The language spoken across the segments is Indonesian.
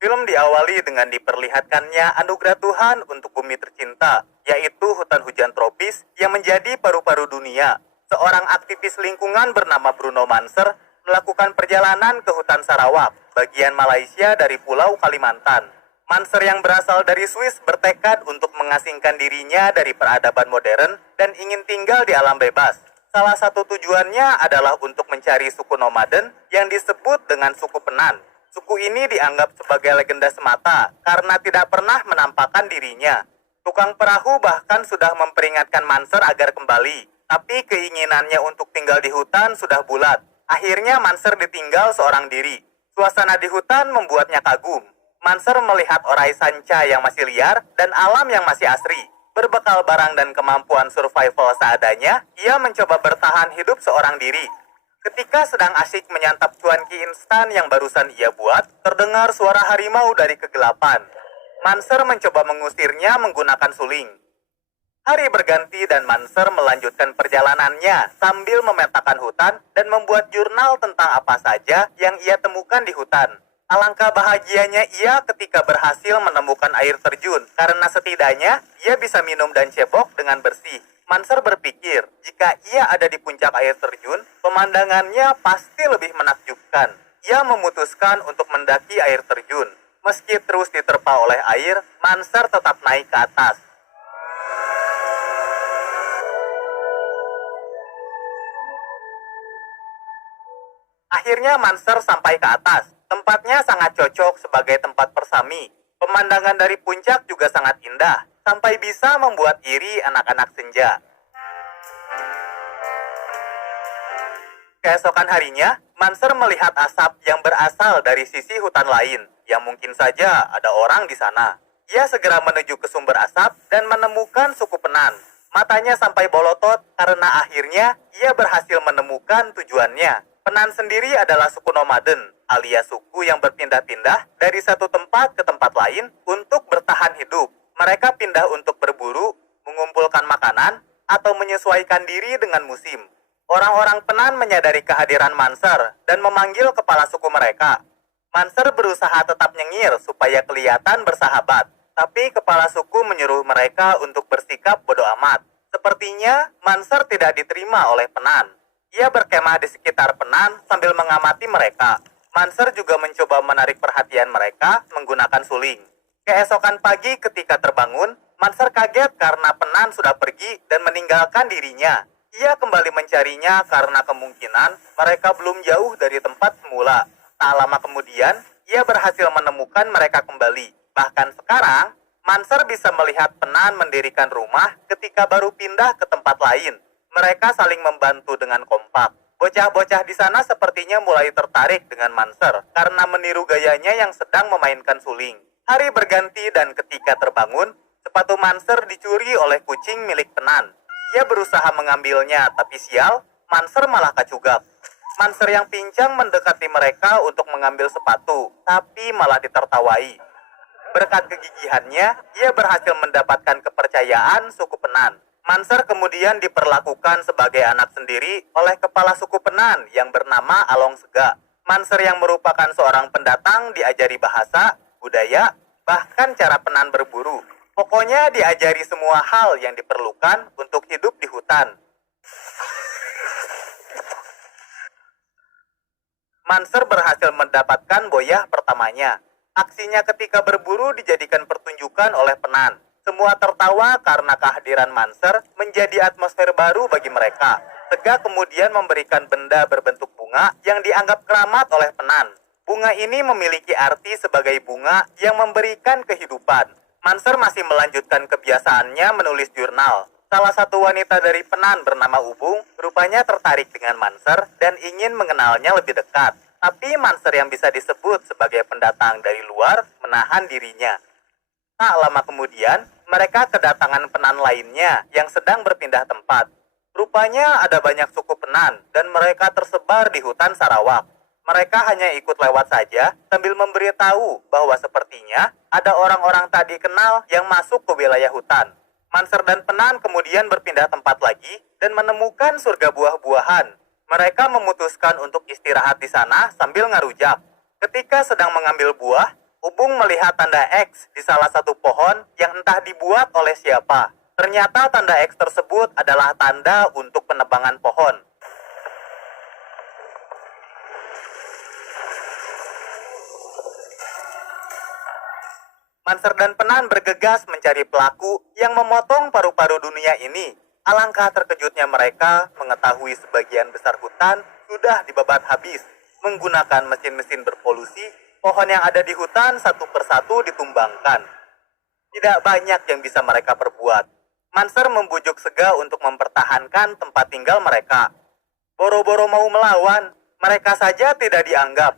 Film diawali dengan diperlihatkannya anugerah Tuhan untuk bumi tercinta, yaitu hutan hujan tropis yang menjadi paru-paru dunia. Seorang aktivis lingkungan bernama Bruno Manser melakukan perjalanan ke hutan Sarawak, bagian Malaysia dari Pulau Kalimantan. Manser yang berasal dari Swiss bertekad untuk mengasingkan dirinya dari peradaban modern dan ingin tinggal di alam bebas. Salah satu tujuannya adalah untuk mencari suku nomaden yang disebut dengan suku Penan. Suku ini dianggap sebagai legenda semata karena tidak pernah menampakkan dirinya. Tukang perahu bahkan sudah memperingatkan Manser agar kembali, tapi keinginannya untuk tinggal di hutan sudah bulat. Akhirnya Manser ditinggal seorang diri. Suasana di hutan membuatnya kagum. Manser melihat orai sanca yang masih liar dan alam yang masih asri. Berbekal barang dan kemampuan survival seadanya, ia mencoba bertahan hidup seorang diri. Ketika sedang asyik menyantap cuanki instan yang barusan ia buat, terdengar suara harimau dari kegelapan. Manser mencoba mengusirnya menggunakan suling. Hari berganti dan Manser melanjutkan perjalanannya sambil memetakan hutan dan membuat jurnal tentang apa saja yang ia temukan di hutan. Alangkah bahagianya ia ketika berhasil menemukan air terjun, karena setidaknya ia bisa minum dan cebok dengan bersih. Manser berpikir, jika ia ada di puncak air terjun, pemandangannya pasti lebih menakjubkan. Ia memutuskan untuk mendaki air terjun. Meski terus diterpa oleh air, Manser tetap naik ke atas. Akhirnya Manser sampai ke atas. Tempatnya sangat cocok sebagai tempat persami. Pemandangan dari puncak juga sangat indah, sampai bisa membuat iri anak-anak senja. Keesokan harinya, Manser melihat asap yang berasal dari sisi hutan lain, yang mungkin saja ada orang di sana. Ia segera menuju ke sumber asap dan menemukan suku Penan. Matanya sampai bolotot karena akhirnya ia berhasil menemukan tujuannya. Penan sendiri adalah suku nomaden, alias suku yang berpindah-pindah dari satu tempat ke tempat lain untuk bertahan hidup. Mereka pindah untuk berburu, mengumpulkan makanan, atau menyesuaikan diri dengan musim. Orang-orang Penan menyadari kehadiran Manser dan memanggil kepala suku mereka. Manser berusaha tetap nyengir supaya kelihatan bersahabat, tapi kepala suku menyuruh mereka untuk bersikap bodoh amat. Sepertinya Manser tidak diterima oleh Penan. Ia berkemah di sekitar Penan sambil mengamati mereka. Manser juga mencoba menarik perhatian mereka menggunakan suling. Keesokan pagi ketika terbangun, Manser kaget karena Penan sudah pergi dan meninggalkan dirinya. Ia kembali mencarinya karena kemungkinan mereka belum jauh dari tempat semula. Tak lama kemudian, ia berhasil menemukan mereka kembali. Bahkan sekarang, Manser bisa melihat Penan mendirikan rumah ketika baru pindah ke tempat lain. Mereka saling membantu dengan kompak. Bocah-bocah di sana sepertinya mulai tertarik dengan Manser karena meniru gayanya yang sedang memainkan suling. Hari berganti dan ketika terbangun, sepatu Manser dicuri oleh kucing milik Penan. Ia berusaha mengambilnya, tapi sial, Manser malah kacugap. Manser yang pincang mendekati mereka untuk mengambil sepatu, tapi malah ditertawai. Berkat kegigihannya, ia berhasil mendapatkan kepercayaan suku Penan. Manser kemudian diperlakukan sebagai anak sendiri oleh kepala suku Penan yang bernama Along Sega. Manser yang merupakan seorang pendatang diajari bahasa, budaya, bahkan cara Penan berburu. Pokoknya diajari semua hal yang diperlukan untuk hidup di hutan. Manser berhasil mendapatkan boyah pertamanya. Aksinya ketika berburu dijadikan pertunjukan oleh Penan. Semua tertawa karena kehadiran Manser menjadi atmosfer baru bagi mereka. Sega kemudian memberikan benda berbentuk bunga yang dianggap keramat oleh Penan. Bunga ini memiliki arti sebagai bunga yang memberikan kehidupan. Manser masih melanjutkan kebiasaannya menulis jurnal. Salah satu wanita dari Penan bernama Ubung rupanya tertarik dengan Manser dan ingin mengenalnya lebih dekat. Tapi Manser yang bisa disebut sebagai pendatang dari luar menahan dirinya. Tak lama kemudian, mereka kedatangan Penan lainnya yang sedang berpindah tempat. Rupanya ada banyak suku Penan dan mereka tersebar di hutan Sarawak. Mereka hanya ikut lewat saja sambil memberitahu bahwa sepertinya ada orang-orang tak dikenal yang masuk ke wilayah hutan. Manser dan Penan kemudian berpindah tempat lagi dan menemukan surga buah-buahan. Mereka memutuskan untuk istirahat di sana sambil ngarujak. Ketika sedang mengambil buah, Ubung melihat tanda X di salah satu pohon yang entah dibuat oleh siapa. Ternyata tanda X tersebut adalah tanda untuk penebangan pohon. Manser dan Penan bergegas mencari pelaku yang memotong paru-paru dunia ini. Alangkah terkejutnya mereka mengetahui sebagian besar hutan sudah dibabat habis. Menggunakan mesin-mesin berpolusi, pohon yang ada di hutan satu persatu ditumbangkan. Tidak banyak yang bisa mereka perbuat. Manser membujuk Sega untuk mempertahankan tempat tinggal mereka. Boro-boro mau melawan, mereka saja tidak dianggap.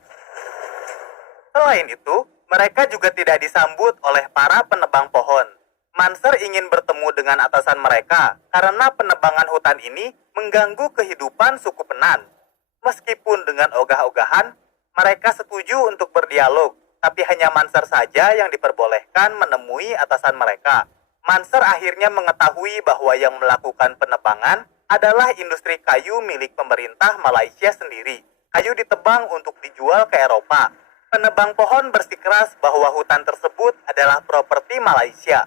Selain itu, mereka juga tidak disambut oleh para penebang pohon. Manser ingin bertemu dengan atasan mereka karena penebangan hutan ini mengganggu kehidupan suku Penan. Meskipun dengan ogah-ogahan, mereka setuju untuk berdialog, tapi hanya Manser saja yang diperbolehkan menemui atasan mereka. Manser akhirnya mengetahui bahwa yang melakukan penebangan adalah industri kayu milik pemerintah Malaysia sendiri. Kayu ditebang untuk dijual ke Eropa. Penebang pohon bersikeras bahwa hutan tersebut adalah properti Malaysia.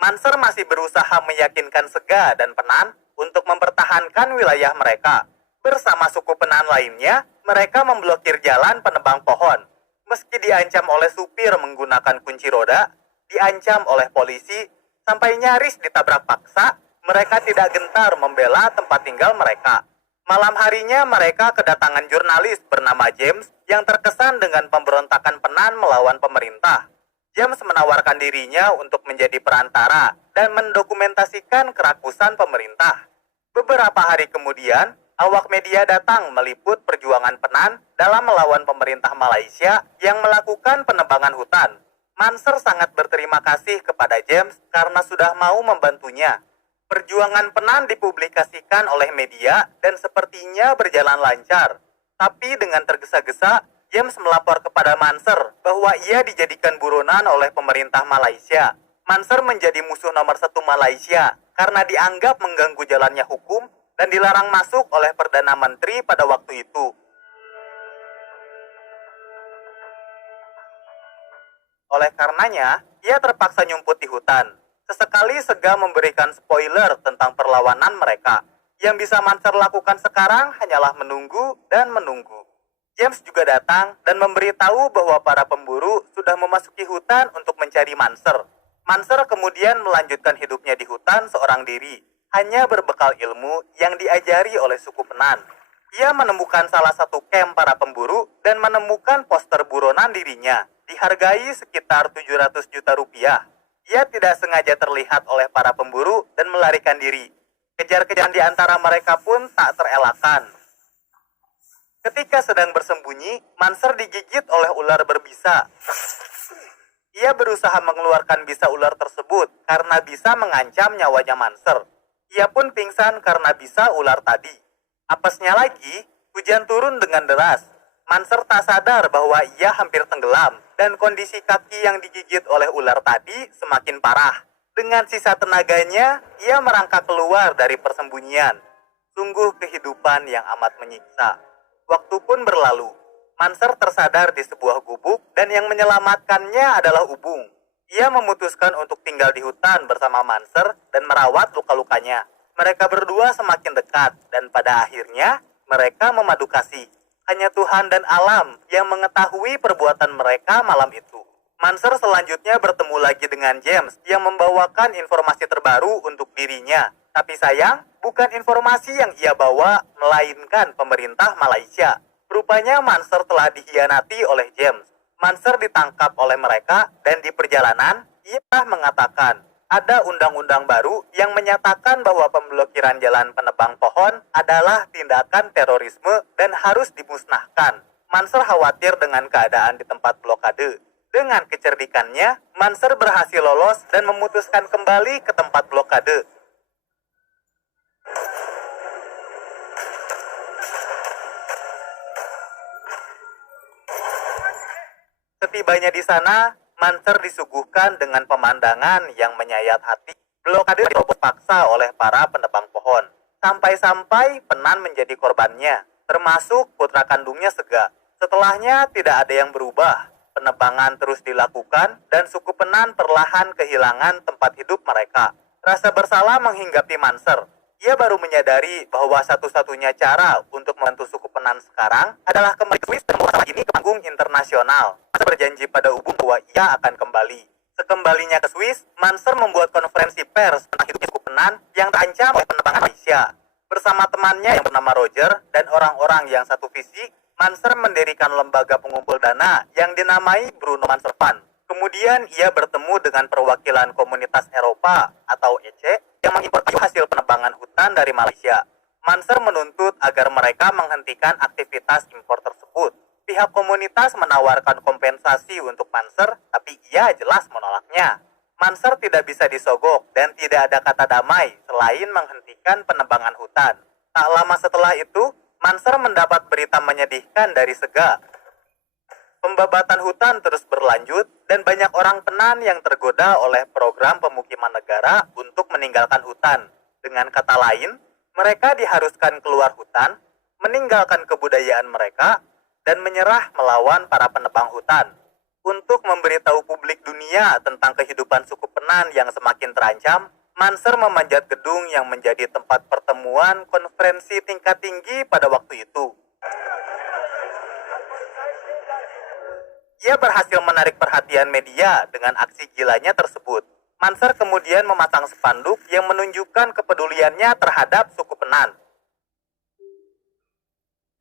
Manser masih berusaha meyakinkan Sega dan Penan untuk mempertahankan wilayah mereka. Bersama suku Penan lainnya, mereka memblokir jalan penebang pohon. Meski diancam oleh supir menggunakan kunci roda, diancam oleh polisi, sampai nyaris ditabrak paksa, mereka tidak gentar membela tempat tinggal mereka. Malam harinya mereka kedatangan jurnalis bernama James yang terkesan dengan pemberontakan Penan melawan pemerintah. James menawarkan dirinya untuk menjadi perantara dan mendokumentasikan kerakusan pemerintah. Beberapa hari kemudian, awak media datang meliput perjuangan Penan dalam melawan pemerintah Malaysia yang melakukan penebangan hutan. Manser sangat berterima kasih kepada James karena sudah mau membantunya. Perjuangan Penan dipublikasikan oleh media dan sepertinya berjalan lancar. Tapi dengan tergesa-gesa, James melapor kepada Manser bahwa ia dijadikan buronan oleh pemerintah Malaysia. Manser menjadi musuh nomor satu Malaysia karena dianggap mengganggu jalannya hukum dan dilarang masuk oleh Perdana Menteri pada waktu itu. Oleh karenanya, ia terpaksa nyumput di hutan. Sesekali Sega memberikan spoiler tentang perlawanan mereka. Yang bisa Manser lakukan sekarang hanyalah menunggu dan menunggu. James juga datang dan memberitahu bahwa para pemburu sudah memasuki hutan untuk mencari Manser. Manser kemudian melanjutkan hidupnya di hutan seorang diri, hanya berbekal ilmu yang diajari oleh suku Penan. Ia menemukan salah satu camp para pemburu dan menemukan poster buronan dirinya, dihargai sekitar 700 juta rupiah. Ia tidak sengaja terlihat oleh para pemburu dan melarikan diri. Kejar-kejaran di antara mereka pun tak terelakkan. Ketika sedang bersembunyi, Manser digigit oleh ular berbisa. Ia berusaha mengeluarkan bisa ular tersebut karena bisa mengancam nyawanya Manser. Ia pun pingsan karena bisa ular tadi. Apesnya lagi, hujan turun dengan deras. Manser tak sadar bahwa ia hampir tenggelam dan kondisi kaki yang digigit oleh ular tadi semakin parah. Dengan sisa tenaganya, ia merangkak keluar dari persembunyian. Sungguh kehidupan yang amat menyiksa. Waktu pun berlalu. Manser tersadar di sebuah gubuk dan yang menyelamatkannya adalah Ubung. Ia memutuskan untuk tinggal di hutan bersama Manser dan merawat luka-lukanya. Mereka berdua semakin dekat dan pada akhirnya mereka memadu kasih. Hanya Tuhan dan alam yang mengetahui perbuatan mereka malam itu. Manser selanjutnya bertemu lagi dengan James yang membawakan informasi terbaru untuk dirinya. Tapi sayang, bukan informasi yang ia bawa, melainkan pemerintah Malaysia. Rupanya Manser telah dikhianati oleh James. Manser ditangkap oleh mereka dan di perjalanan, ia mengatakan ada undang-undang baru yang menyatakan bahwa pemblokiran jalan penebang pohon adalah tindakan terorisme dan harus dimusnahkan. Manser khawatir dengan keadaan di tempat blokade. Dengan kecerdikannya, Manser berhasil lolos dan memutuskan kembali ke tempat blokade. Setibanya di sana, Manser disuguhkan dengan pemandangan yang menyayat hati. Blokade dirobos paksa oleh para penebang pohon. Sampai-sampai Penan menjadi korbannya, termasuk putra kandungnya Sega. Setelahnya tidak ada yang berubah. penebangan terus dilakukan dan suku Penan perlahan kehilangan tempat hidup mereka. Rasa bersalah menghinggapi Manser. Ia baru menyadari bahwa satu-satunya cara untuk membantu suku Penan sekarang adalah kembali ke Swiss dan membawa ini ke panggung internasional. Manser berjanji pada Ubung bahwa ia akan kembali. Sekembalinya ke Swiss, Manser membuat konferensi pers tentang hidupnya suku Penan yang terancam oleh penebangan Malaysia. Bersama temannya yang bernama Roger dan orang-orang yang satu visi, Manser mendirikan lembaga pengumpul dana yang dinamai Bruno Manser Fund. Kemudian ia bertemu dengan perwakilan komunitas Eropa atau EC yang mengimpor hasil penebangan hutan dari Malaysia. Manser menuntut agar mereka menghentikan aktivitas impor tersebut. Pihak komunitas menawarkan kompensasi untuk Manser, tapi ia jelas menolaknya. Manser tidak bisa disogok dan tidak ada kata damai selain menghentikan penebangan hutan. Tak lama setelah itu, Manser mendapat berita menyedihkan dari Sega. Pembabatan hutan terus berlanjut dan banyak orang Penan yang tergoda oleh program pemukiman negara untuk meninggalkan hutan. Dengan kata lain, mereka diharuskan keluar hutan, meninggalkan kebudayaan mereka, dan menyerah melawan para penebang hutan. Untuk memberitahu publik dunia tentang kehidupan suku Penan yang semakin terancam, Manser memanjat gedung yang menjadi tempat pertemuan konferensi tingkat tinggi pada waktu itu. Ia berhasil menarik perhatian media dengan aksi gilanya tersebut. Manser kemudian memasang spanduk yang menunjukkan kepeduliannya terhadap suku Penan.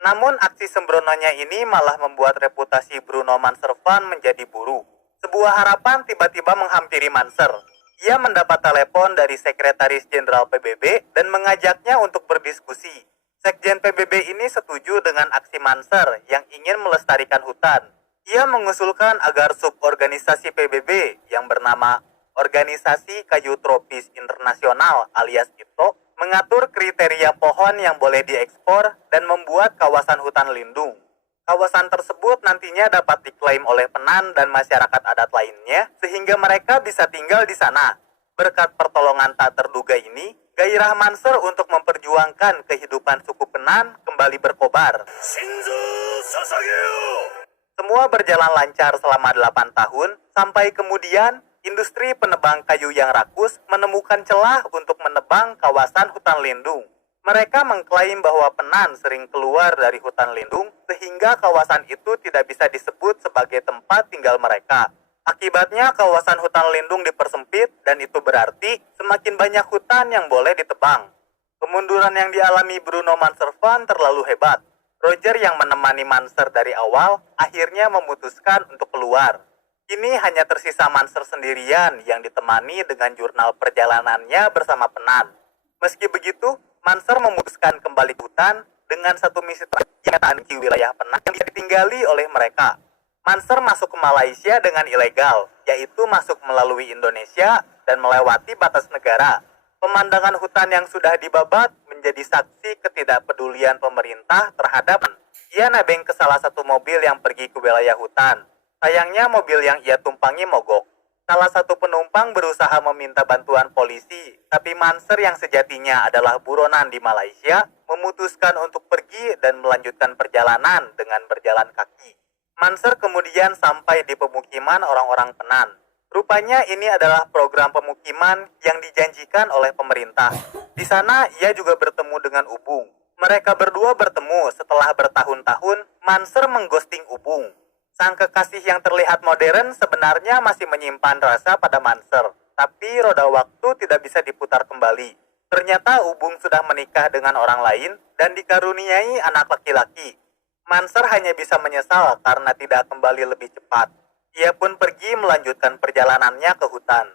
Namun aksi sembrononya ini malah membuat reputasi Bruno Manser Fund menjadi buruk. Sebuah harapan tiba-tiba menghampiri Manser. Ia mendapat telepon dari Sekretaris Jenderal PBB dan mengajaknya untuk berdiskusi. Sekjen PBB ini setuju dengan aksi Manser yang ingin melestarikan hutan. Ia mengusulkan agar suborganisasi PBB yang bernama Organisasi Kayu Tropis Internasional alias ITO mengatur kriteria pohon yang boleh diekspor dan membuat kawasan hutan lindung. Kawasan tersebut nantinya dapat diklaim oleh Penan dan masyarakat adat lainnya sehingga mereka bisa tinggal di sana. Berkat pertolongan tak terduga ini, gairah Manser untuk memperjuangkan kehidupan suku Penan kembali berkobar. Semua berjalan lancar selama 8 tahun, sampai kemudian industri penebang kayu yang rakus menemukan celah untuk menebang kawasan hutan lindung. Mereka mengklaim bahwa Penan sering keluar dari hutan lindung sehingga kawasan itu tidak bisa disebut sebagai tempat tinggal mereka. Akibatnya kawasan hutan lindung dipersempit dan itu berarti semakin banyak hutan yang boleh ditebang. Kemunduran yang dialami Bruno Manser Fund terlalu hebat. Roger yang menemani Manser dari awal akhirnya memutuskan untuk keluar. Kini hanya tersisa Manser sendirian yang ditemani dengan jurnal perjalanannya bersama Penan. Meski begitu, Manser memutuskan kembali ke hutan dengan satu misi terakhir di wilayah Penan yang ditinggali oleh mereka. Manser masuk ke Malaysia dengan ilegal, yaitu masuk melalui Indonesia dan melewati batas negara. Pemandangan hutan yang sudah dibabat menjadi saksi ketidakpedulian pemerintah terhadap. Ia nebeng ke salah satu mobil yang pergi ke wilayah hutan. Sayangnya mobil yang ia tumpangi mogok. Salah satu penumpang berusaha meminta bantuan polisi, tapi Manser yang sejatinya adalah buronan di Malaysia memutuskan untuk pergi dan melanjutkan perjalanan dengan berjalan kaki. Manser kemudian sampai di pemukiman orang-orang Penan. Rupanya ini adalah program pemukiman yang dijanjikan oleh pemerintah. Di sana ia juga bertemu dengan Ubung. Mereka berdua bertemu setelah bertahun-tahun Manser mengghosting Ubung. Sang kekasih yang terlihat modern sebenarnya masih menyimpan rasa pada Manser, tapi roda waktu tidak bisa diputar kembali. Ternyata Ubung sudah menikah dengan orang lain dan dikaruniai anak laki-laki. Manser hanya bisa menyesal karena tidak kembali lebih cepat. Ia pun pergi melanjutkan perjalanannya ke hutan.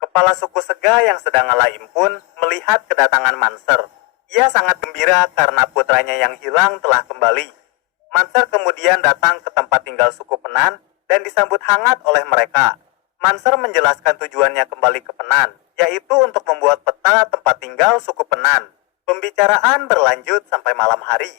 Kepala suku Sega yang sedang ngalaim pun melihat kedatangan Manser. Ia sangat gembira karena putranya yang hilang telah kembali. Manser kemudian datang ke tempat tinggal suku Penan dan disambut hangat oleh mereka. Manser menjelaskan tujuannya kembali ke Penan, yaitu untuk membuat peta tempat tinggal suku Penan. Pembicaraan berlanjut sampai malam hari.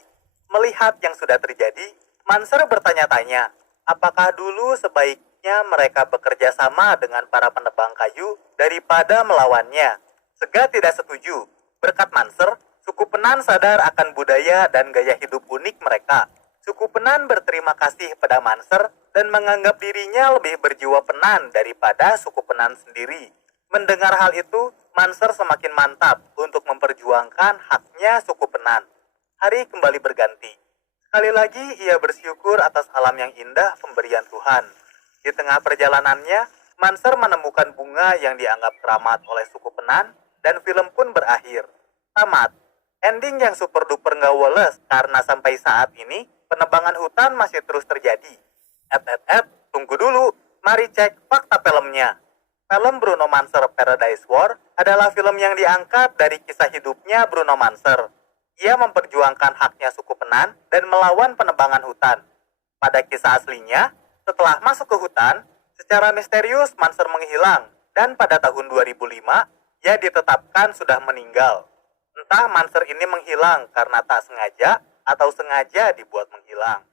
Melihat yang sudah terjadi, Manser bertanya-tanya, apakah dulu sebaiknya mereka bekerja sama dengan para penebang kayu daripada melawannya. Sega tidak setuju. Berkat Manser, suku Penan sadar akan budaya dan gaya hidup unik mereka. Suku Penan berterima kasih pada Manser dan menganggap dirinya lebih berjiwa Penan daripada suku Penan sendiri. Mendengar hal itu, Manser semakin mantap untuk memperjuangkan haknya suku Penan. Hari kembali berganti. Sekali lagi ia bersyukur atas alam yang indah pemberian Tuhan. Di tengah perjalanannya, Manser menemukan bunga yang dianggap keramat oleh suku Penan, dan film pun berakhir. Tamat. Ending yang super duper nggak woles karena sampai saat ini penebangan hutan masih terus terjadi. Tunggu dulu. Mari cek fakta filmnya. Film Bruno Manser Paradise War adalah film yang diangkat dari kisah hidupnya Bruno Manser. Ia memperjuangkan haknya suku Penan dan melawan penebangan hutan. Pada kisah aslinya, setelah masuk ke hutan, secara misterius Manser menghilang dan pada tahun 2005, ia ditetapkan sudah meninggal. Entah Manser ini menghilang karena tak sengaja atau sengaja dibuat menghilang.